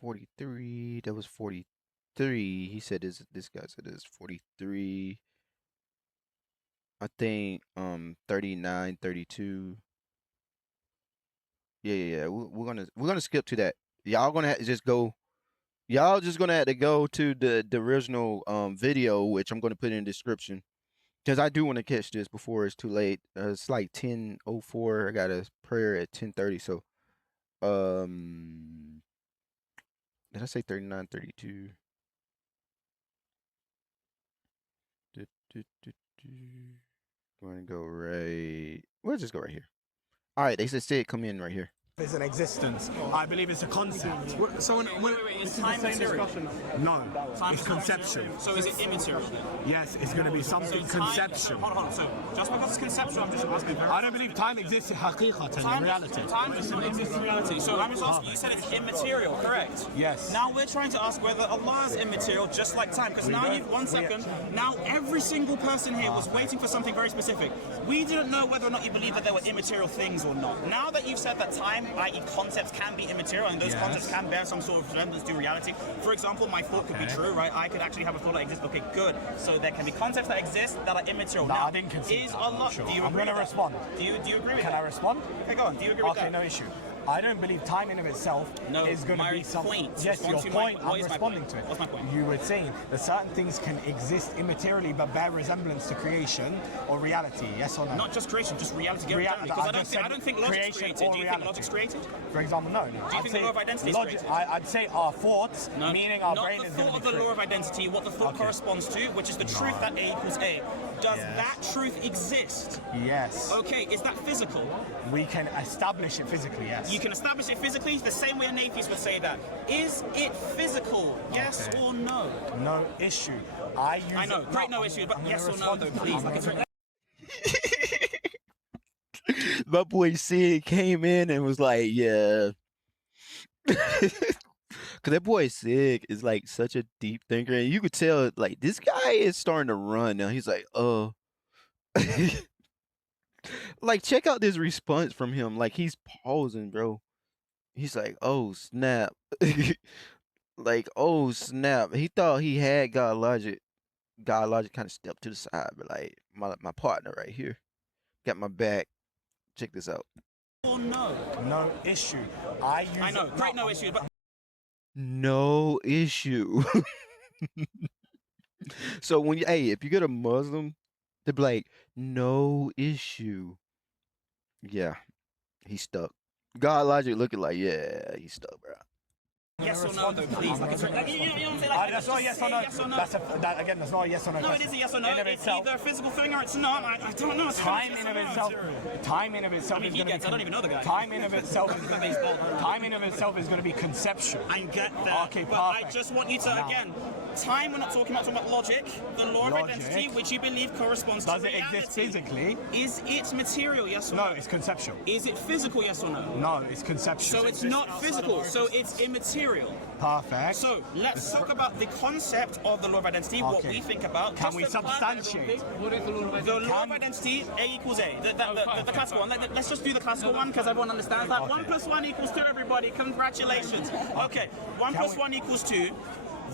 43. That was 43. He said this guy said it's 43. I think 39, 32. Yeah. We're gonna skip to that. Y'all gonna just go. Y'all just gonna have to go to the original video, which I'm gonna put in the description, Because I do want to catch this before it's too late. It's like 10:04. I got a prayer at 10:30. So, did I say 39, 32? Going to go right. We'll just go right here. All right, they said come in right here. Is an existence. I believe it's a concept. So Wait, is time material? No, Time it's is not conceptual. material. So is it immaterial then? Yes, it's going to be something So time- conceptual. Hold on. So just because it's conceptual, I'm just asking. I don't believe time exists in haqiqatan, in reality. Time does not exist in reality. So I'm just asking. You said it's immaterial, correct? Yes. Now we're trying to ask whether Allah is immaterial, just like time. Because now you've 1 second. Now every single person here was waiting for something very specific. We didn't know whether or not you believe that there were immaterial things or not. Now that you've said that time, i.e., concepts can be immaterial, and those concepts can bear some sort of resemblance to reality. For example, my thought could be true, right? I could actually have a thought that exists. Okay, good. So there can be concepts that exist that are immaterial. No, now, I didn't concede is that, Allah? sure. Do you I'm agree? going to with that? respond. Do you agree with Can that? I respond? Okay, go on. Do you agree with Okay, that? no issue. I don't believe time in of itself is going to be some. point. Yes, Respond your to point. what I'm is my responding point? to it. What's my point? You were saying that certain things can exist immaterially but bear resemblance to creation or reality. Yes or no? Not just creation, just reality. Reality. Because I just said I don't think logic's creation created. or Do you reality. think logic's created? For example, no. Do you think the law of identity is created? I'd say our thoughts, No, meaning our not brain the is going thought to of be the law created. of identity, what the thought corresponds to, which is the truth that A equals A. Does that truth exist? Yes. Okay, is that physical? We can establish it physically, yes. You can establish it physically the same way an atheist would say that. Is it physical? Yes or no? No issue. I know, great no issue, but yes or no though, please. Like it's My boy Sid came in and was like, yeah. Cause that boy Sig is like such a deep thinker, and you could tell like this guy is starting to run now. He's like, like check out this response from him. Like he's pausing, bro. He's like, oh snap, like oh snap. He thought he had God logic. God logic kind of stepped to the side, but like my partner right here got my back. Check this out. or no? No issue. I know, great no issue, but No issue. So when if you get a Muslim, they'll be like, no issue. Yeah, he's stuck. God logic looking like, yeah, he's stuck, bro. yes or no though, please. Like it's you know what I'm saying? Like, That's not a yes or no. Yes or no. That's again, that's not a yes or no. No, it question. is a yes or no. In of It's itself, either a physical thing or it's not. I don't know. time in of itself, time in of itself I mean, is he going to gets. I don't even know the guy. Time in of itself is going to be time in of itself is going to be conceptual. I get that. Okay, but I perfect. just want you to Now- again. Time, we're not talking about logic. The law of Logic. identity, which you believe corresponds Does to it reality. exist physically? Is it material, yes or No, no? it's conceptual. Is it physical, yes or no? No, it's conceptual. So it's not physical, so it's immaterial. Perfect. So let's talk about the concept of the law of identity, what Okay. we think about. Can Just we to clarify substantiate? everything. The law of identity, A equals A. The classical one. Let's just do the classical one because everyone understands that. 1 + 1 = 2, everybody. Congratulations. Okay, 1 Can + 1 = 2.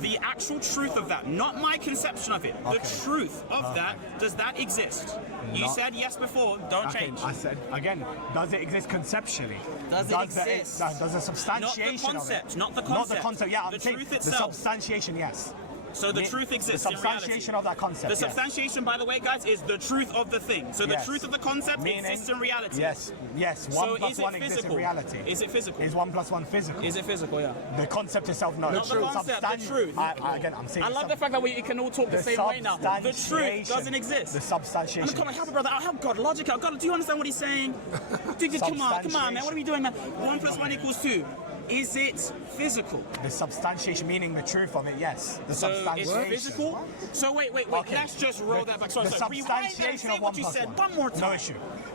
The actual truth of that, not my conception of it. The Okay. truth of that, does that exist? You No. said yes before, don't Okay, change. I said again, does it exist conceptually? Does it exist? Does the substantiation concept, of it? not the Not the concept. concept. Yeah, I'm The saying truth the itself. substantiation. Yes. So the truth exists The in reality. substantiation of that concept. The yes. substantiation, by the way, guys, is the truth of the thing. So the Yes. truth of the concept Meaning- exists in reality. Yes. Yes. So 1 is + it 1 exists in physical? reality. Is it physical? Is 1 + 1 physical? Is it physical? Yeah. The concept itself, no. Not the concept, the truth. Again, I'm saying. I love the fact that we can all talk the same way now. The truth substantiation- doesn't exist. The I'm substantiation. come on, help me, brother. I'll help GodLogic out. God, do you understand what he's saying? Dude, come on, man. What are we doing, man? 1 + 1 = 2. Is it physical? The substantiation, meaning the truth of it, yes. The So it's substantiation. physical? So wait. Okay. Let's just roll that back. Sorry, The sorry. Rewind and substantiation say of what 1 you + said 1. one more time. No issue.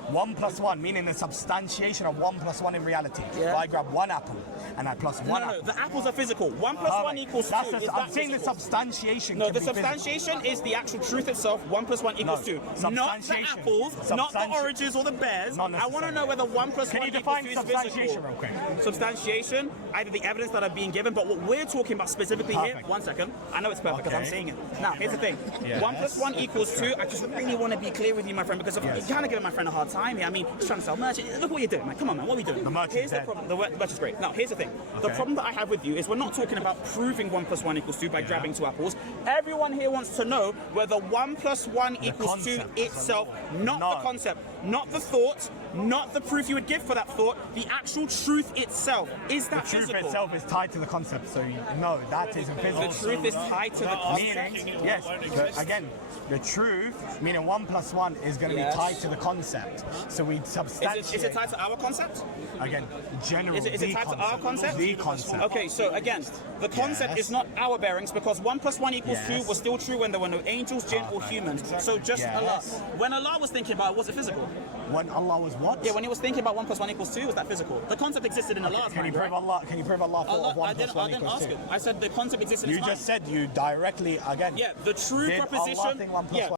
1 + 1, meaning the substantiation of 1 + 1 in reality. Yeah. If I grab one apple and I plus one No, apple. the apples are physical. 1 + 1 Perfect. = 2. That's Is I'm that saying the physical? substantiation. No, can the be physical. substantiation is the actual truth itself. 1 + 1 = 2. Not the Substantiation. apples, not the Substanti- oranges or the bears. Not I want to know necessarily. whether 1 + 1 Can you = define 2 is substantiation physical. real quick? Substantiation, either the evidence that are being given, but what we're talking about specifically here. Perfect. 1 second. I know it's perfect because I'm Okay. saying it. Now, here's the thing. Yes. 1 + 1 = 2. I just really want to be clear with you, my friend, because you're kind of giving my friend a hard time. time here. I mean, he's trying to sell merch. Look what you're doing, man. Come on, man. What are we doing? The merch Here's is the dead. problem. The merch is great. Now, here's the thing. The problem that I have with you is we're not talking about proving 1 + 1 = 2 by grabbing two apples. Everyone here wants to know whether 1 + 1 = 2 concept. itself, not No. the concept, not the thought, not the proof you would give for that thought, the actual truth itself. Is that The truth physical? itself is tied to the concept, so no, that isn't physical. The truth is tied to the concept. Meaning, yes, again, the truth, meaning 1 + 1 is going to be tied to the concept. So we substantiate. Is it tied to our concept? Again, general. Is it tied to our concept? The concept. Okay, so again, the concept is not our bearings because 1 + 1 = 2 was still true when there were no angels, jinn, or humans. So just Allah. When Allah was thinking about it, was it physical? When Allah was what? Yeah, when he was thinking about 1 + 1 = 2, was that physical? The concept existed in Allah's Can you mind, prove right? Allah? Can you prove Allah thought of 1 I + 1 didn't = ask 2? him. I said the concept existed in You his just mind. said you directly again. Yeah, the true Did proposition. Allah think 1 + yeah, 1?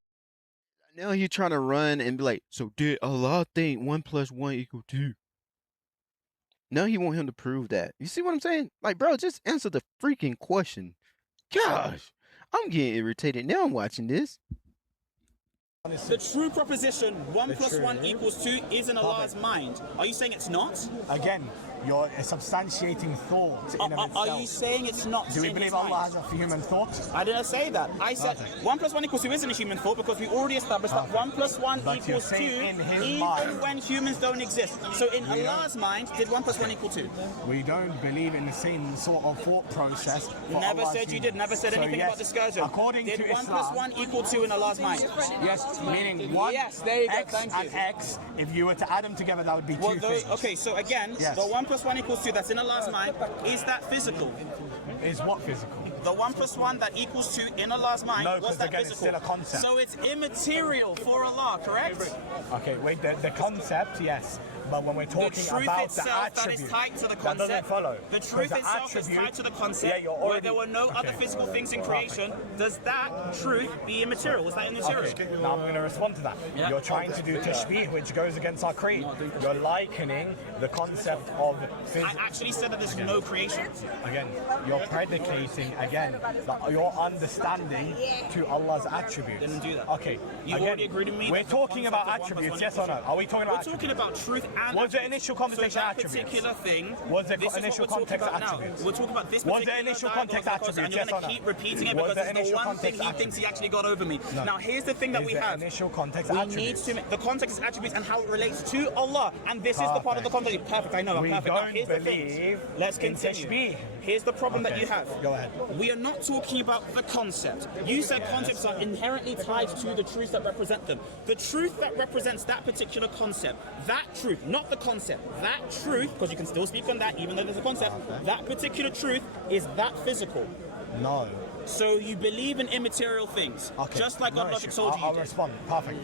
Now you're trying to run and be like, so did Allah think 1 + 1 = 2? Now you want him to prove that. You see what I'm saying? Like, bro, just answer the freaking question. Gosh, I'm getting irritated now. I'm watching this. the true proposition 1 + 1 truth. = 2 is in Allah's mind. Are you saying it's not? Again, you're substantiating thought in of itself. Are you saying it's not? Do we in believe his Allah mind? has a human thought? I didn't say that. I said 1 + 1 = 2 isn't a human thought because we already established that 1 + 1 But you're = 2 saying in his even mind. when humans don't exist. So in Allah's mind, did 1 + 1 = 2? We don't believe in the same sort of thought process. for Never Allah's said you human. did. Never said So anything yes, about discursion. According did to 1 Islam, + 1 = 2 in Allah's mind? yes, meaning 1, Yes, there you go, X thank and you. X, if you were to add them together, that would be Well, two those, things. okay, so again, Yes. the 1 + 1 = 2 that's in Allah's mind, is that physical? Is what physical? The 1 + 1 that = 2 in Allah's mind, No, was 'cause that again, it's physical? still a concept. So it's immaterial for Allah, correct? Okay, wait, the concept, yes. But when we're The talking truth about the itself that attribute, is tied to the that concept. doesn't follow. The 'Cause truth the itself is attribute- tied to the concept. Yeah, you're where already, there were no other okay. physical things in creation. Does that truth be immaterial? Was that immaterial? Okay, now I'm going to respond to that. Yeah. You're trying to do tashbih, which goes against our creed. You're likening the concept of I physical. actually said that there's no creation. Again, you're predicating your understanding to Allah's attributes. Didn't do that. Okay. You again, already agreed with me We're that the talking about concept of 1 + attributes, 1 yes or no? Are we talking We're about talking attributes? about truth and Was the attributes. initial conversation so that attributes? particular thing. Was the this is what initial we're talking context about now. attributes? We're talking about this Was the particular initial dialogue context because- attributes, And you're yes going or to no? keep repeating it Was because the it's the initial one thing context he thinks he attributes? actually got over me. No. Now here's the thing that Is we the have. initial context We attributes? need to the context is attributes and how it relates to Allah, and this is the part of the context. Perfect, I know, I'm We perfect. Now, don't here's the thing. believe Let's in continue. tashbih. Here's the problem that Okay, you have. go ahead. We are not talking about the concept. You said concepts are inherently tied to the truths that represent them. The truth that represents that particular concept, that truth, not the concept, that truth, because you can still speak on that even though there's a concept, that particular truth is that physical. No. So you believe in immaterial things, Okay. just like no GodLogic issue. told you. I'll you did. respond. Perfect.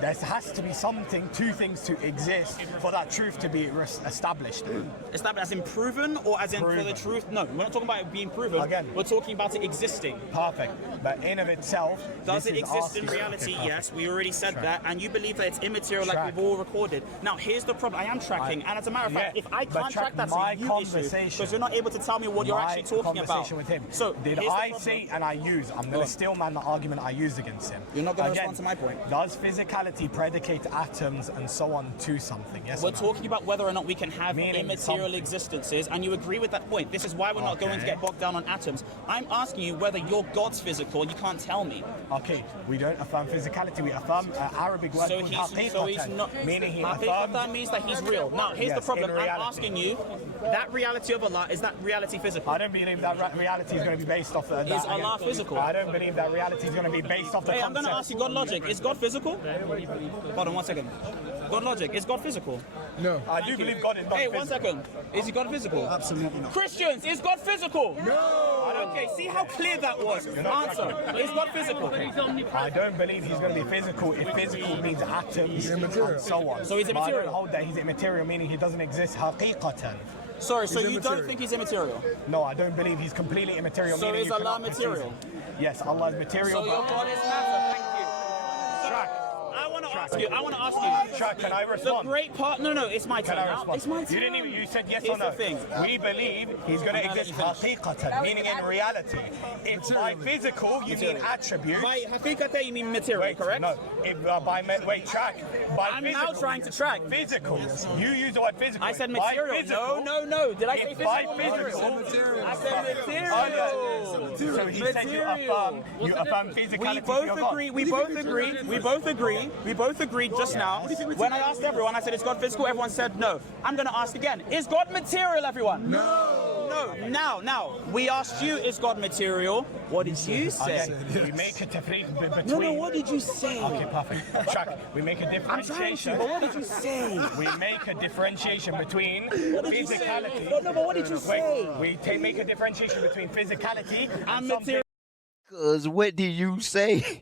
There has to be something, two things to exist for that truth to be established. Established as in proven or as in for the Proven. truth? No, we're not talking about it being proven. Again. We're talking about it existing. Perfect. But in of itself, Does this it is exist in asking- reality? Okay, Yes, perfect. we already said Track. that, and you believe that it's immaterial like Track. we've all recorded. Now, here's the problem. I am tracking, and as a matter of fact, Yeah, if I but can't track track, that's my a you issue, conversation. because you're not able to tell me what you're My actually talking about. conversation with him. So, Did here's the I problem. say and I use? I'm Go going on. to steal man the argument I used against him. You're not gonna Again, respond to my point. Does physicality predicate atoms and so on to something? Yes. We're or no? talking about whether or not we can have Meaning immaterial something. existences, and you agree with that point. This is why we're not going to Okay. get bogged down on atoms. I'm asking you whether your God's physical, and you can't tell me. Okay, we don't affirm physicality. We affirm Arabic word So called he's haqiqatan, not. meaning he Haqiqatan affirms. means that he's real. Now, here's the Yes, problem. in I'm reality. asking you, that reality of Allah, is that reality physical? I don't believe that reality is going to be based off that. Is Allah physical? I don't believe that reality is going to be based off the Hey, I'm going concept. to ask you GodLogic. Is God physical? Hold on 1 second. GodLogic, is God physical? No. I do believe God is not Hey, physical. 1 second. Is he God physical? Absolutely not. Christians, is God physical? No. Okay, see how clear that was. Answer. Is God physical? I don't believe he's going to be physical if physical means atoms and so on. So he's But I immaterial? don't hold that he's immaterial, meaning he doesn't exist haqiqatan. Sorry, so you don't immaterial. think he's immaterial? No, I don't believe he's completely immaterial. So meaning is you Allah cannot perceive material? him. Yes, Allah is material. So your but God is matter. Thank you. track. I want to ask you. I want to ask you. Track, can I The respond? great part. No, it's my turn Can I now. respond? It's my turn. You didn't even. You said yes Here's or no. the thing. We believe he's going to exist haqiqatan, meaning in reality. If by physical you mean attributes. By haqiqatan you mean material, Wait, correct? no. If track. By I'm physical, now trying to track. Physical. You use the word physical. I said By material. physical, No. Did I say If physical? by or physical, material? I said material. Oh, yeah. So he said you affirm physicality. We both agree. We both agreed just now. When I asked everyone, I said, "Is God physical?" Everyone said no. I'm going to ask again. Is God material, everyone? No. Now, we asked you, is God material? What did you say? We make a tafriq between. No, what did you say? Okay, perfect. Track. We make a I'm trying to, differentiation. but what did you say? We make a differentiation between What did you say? physicality. No, but what did you say? We make a differentiation between physicality And and material. Cause what did you say?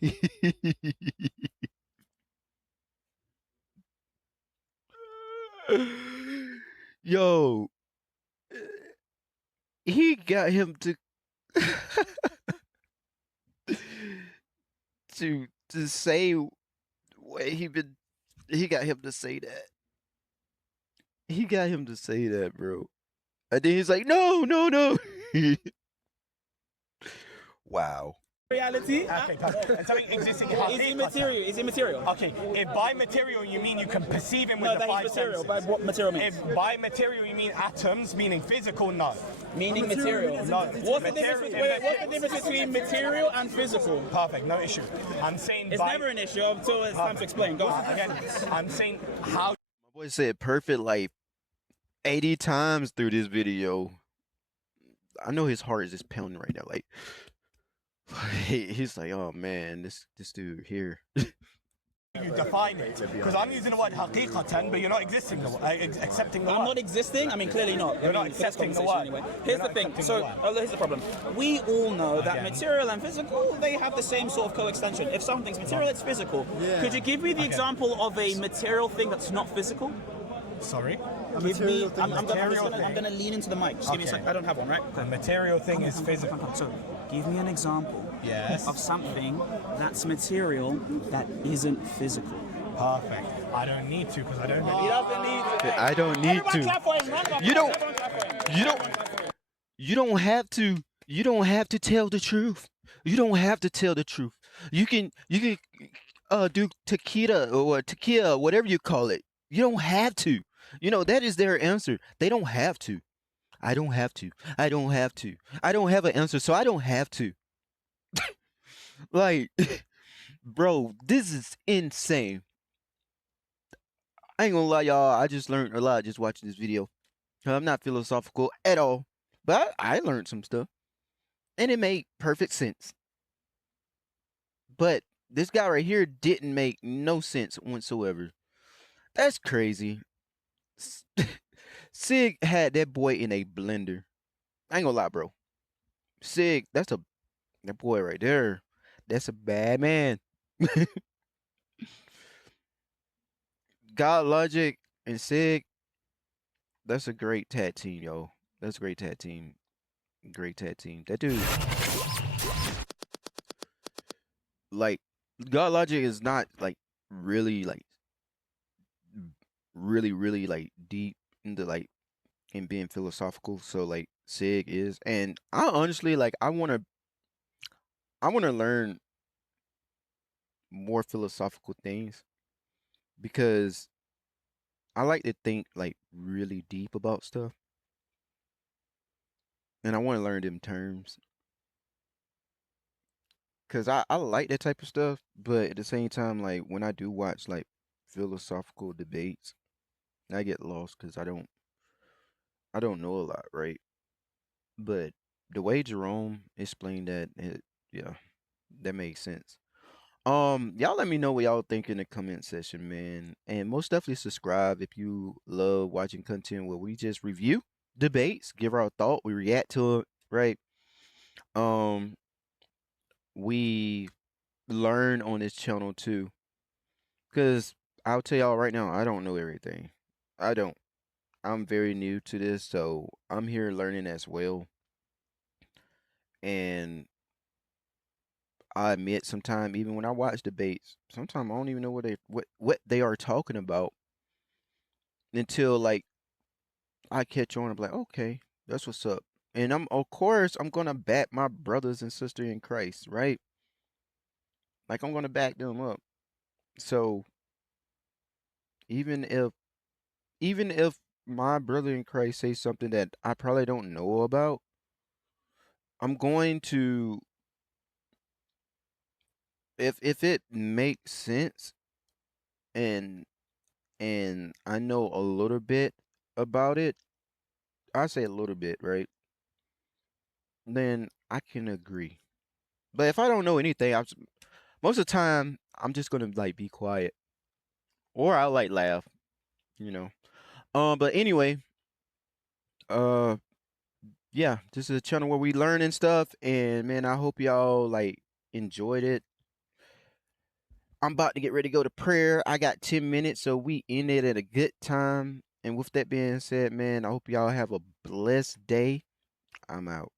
Yo, he got him to to say what he got him to say that. He got him to say that, bro. And then he's like, no. Wow. Reality. Okay, perfect. And something existing in Is he material? Is he material? Okay, if by material you mean you can perceive him with No, the that five he's material. senses. By what material means? If by material you mean atoms, meaning physical, no. Meaning material. No. What's the difference between material and physical? Perfect, no issue. I'm saying It's never an issue until it's time to explain. Go on. Again, I'm saying how. My boy said perfect like 80 times through this video. I know his heart is just pounding right now. Like he's like, oh man, this dude here. You define it, because I'm using the word haqiqatan, but you're not accepting the I'm word. not existing. I mean, clearly not. You're not For this accepting the conversation word. Anyway. Here's You're the not thing. accepting So, the word. here's the problem. We all know that Again. material and physical, they have the same sort of coextension. If something's material, it's physical. Could you give me the example of a material thing that's not physical? Sorry? Give me. I'm gonna lean into the mic. Just give me a Okay. second. I don't have one, right? The material thing is physical. So, give me an example Yes. of something that's material that isn't physical. Perfect. I don't need to, because I don't really. He doesn't need to. I don't need Everyone to. clap for him. Round of You applause. don't- Everyone clap for him. You don't have to. You don't have to tell the truth. You don't have to tell the truth. You can do tequila, whatever you call it. You don't have to. You know, that is their answer. They don't have to. I don't have to. I don't have to. I don't have an answer, so I don't have to. Like, bro, this is insane. I ain't gonna lie, y'all. I just learned a lot just watching this video. I'm not philosophical at all, but I learned some stuff, and it made perfect sense. But this guy right here didn't make no sense whatsoever. That's crazy. Sig had that boy in a blender. I ain't gonna lie, bro. Sig, that boy right there. That's a bad man. GodLogic and Sig, that's a great tag team, yo. That's a great tag team. Great tag team. That dude, like, GodLogic is not like really like really like deep into like in being philosophical. So like Sig is, and I honestly like I wanna learn more philosophical things because I like to think like really deep about stuff. And I want to learn them terms. Cause I like that type of stuff, but at the same time, like when I do watch like philosophical debates, I get lost because I don't know a lot, right? But the way Jerome explained that, yeah, that makes sense. Y'all let me know what y'all think in the comment section, man. And most definitely subscribe if you love watching content where we just review debates, give our thought, we react to it, right? Um, we learn on this channel too. Cause I'll tell y'all right now, I don't know everything. I don't. I'm very new to this, so I'm here learning as well. And I admit sometimes even when I watch debates, sometimes I don't even know what they are talking about until like I catch on. I'm like, okay, that's what's up. And I'm of course I'm gonna back my brothers and sister in Christ, right? Like I'm gonna back them up. So even if even if my brother in Christ say something that I probably don't know about, I'm going to if it makes sense and I know a little bit about it, I say a little bit, right? Then I can agree. But if I don't know anything, most of the time I'm just gonna like be quiet or I like laugh, you know. But anyway, uh, yeah, this is a channel where we learn and stuff, and man, I hope y'all like enjoyed it. I'm about to get ready to go to prayer. I got 10 minutes, so we end it at a good time. And with that being said, man, I hope y'all have a blessed day. I'm out.